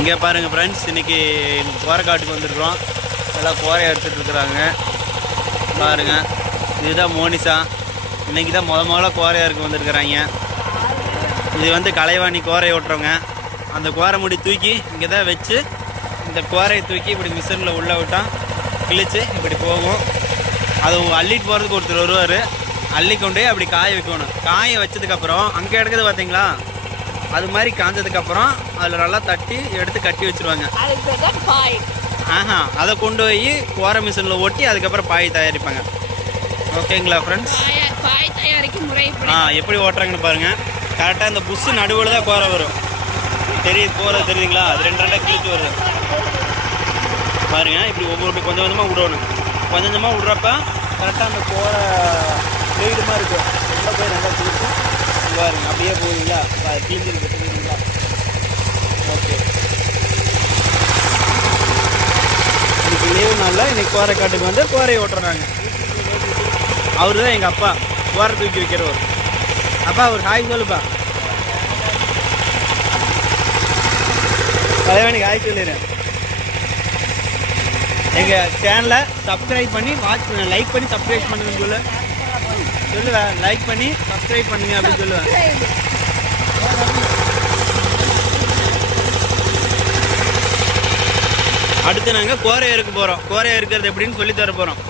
இங்கே பாருங்கள் ஃப்ரெண்ட்ஸ், இன்றைக்கி கோரைக்காட்டுக்கு வந்திருக்கிறோம். எல்லாம் கோரை எடுத்துகிட்டு இருக்கிறாங்க பாருங்கள். இதுதான் மோனிஷா. இன்றைக்கி தான் முதல்ல கோரையாக இருக்க வந்திருக்கிறாங்க. இது வந்து கலைவாணி கோரை ஓட்டுறவங்க. அந்த கோரை முடி தூக்கி இங்கே தான் வச்சு இந்த கோரையை தூக்கி இப்படி மிஷினில் உள்ளே விட்டால் கிழிச்சு இப்படி போகும். அது அள்ளிட்டு போகிறதுக்கு ஒருத்தர் வருவார். அள்ளி கொண்டே அப்படி காய வைக்கணும். காய வச்சதுக்கப்புறம் அங்கே எடுக்கிறது பார்த்தீங்களா, அது மாதிரி காஞ்சதுக்கப்புறம் அதில் நல்லா தட்டி எடுத்து கட்டி வச்சுருவாங்க. அதை கொண்டு போய் கோரை மிஷினில் ஒட்டி அதுக்கப்புறம் பாய் தயாரிப்பாங்க. ஓகேங்களா ஃப்ரெண்ட்ஸ்? பாய் தயாரிக்கும் முறை எப்படி ஓட்டுறாங்கன்னு பாருங்கள். கரெக்டாக இந்த புஷ்ஷு நடுவில் தான் கோரை வரும். தெரியுது கோரை தெரியுதுங்களா? அது ரெண்டு ரெண்டாக கிழிச்சு வருது பாருங்கள். இப்படி ஒவ்வொரு கொஞ்சம் கொஞ்சமாக விடணும். கொஞ்சம் கொஞ்சமாக விட்றப்ப கரெக்டாக அந்த கோரை வீடு மாதிரி இருக்கும். நல்லா போய் நல்லா கிழிச்சு பாருங்க. அப்படியே போவீங்களா? கிழிஞ்சிருக்கு தெரியுதுங்களா? ஓகே, இன்னைக்கு லீவு நாளில் இன்னைக்கு கோரைக்காட்டுக்கு வந்து கோரையை ஓட்டுறாங்க. அவரு தான் எங்கள் அப்பா, கோரை தூக்கி வைக்கிறவர். அப்பா ஒரு ஹாய் சொல்லுப்பா. கலைவாணிக்கு ஹாய் சொல்லிடுறேன். எங்கள் சேனலை சப்ஸ்கிரைப் பண்ணி லைக் பண்ணி சப்ஸ்கிரைப் பண்ணுங்கன்னு சொல்லுவேன். லைக் பண்ணி சப்ஸ்கிரைப் பண்ணுங்க அப்படின்னு சொல்லுவேன். அடுத்து நாங்கள் கோரையை இருக்க போகிறோம். கோரையை இருக்கிறது எப்படின்னு சொல்லி தர போகிறோம்.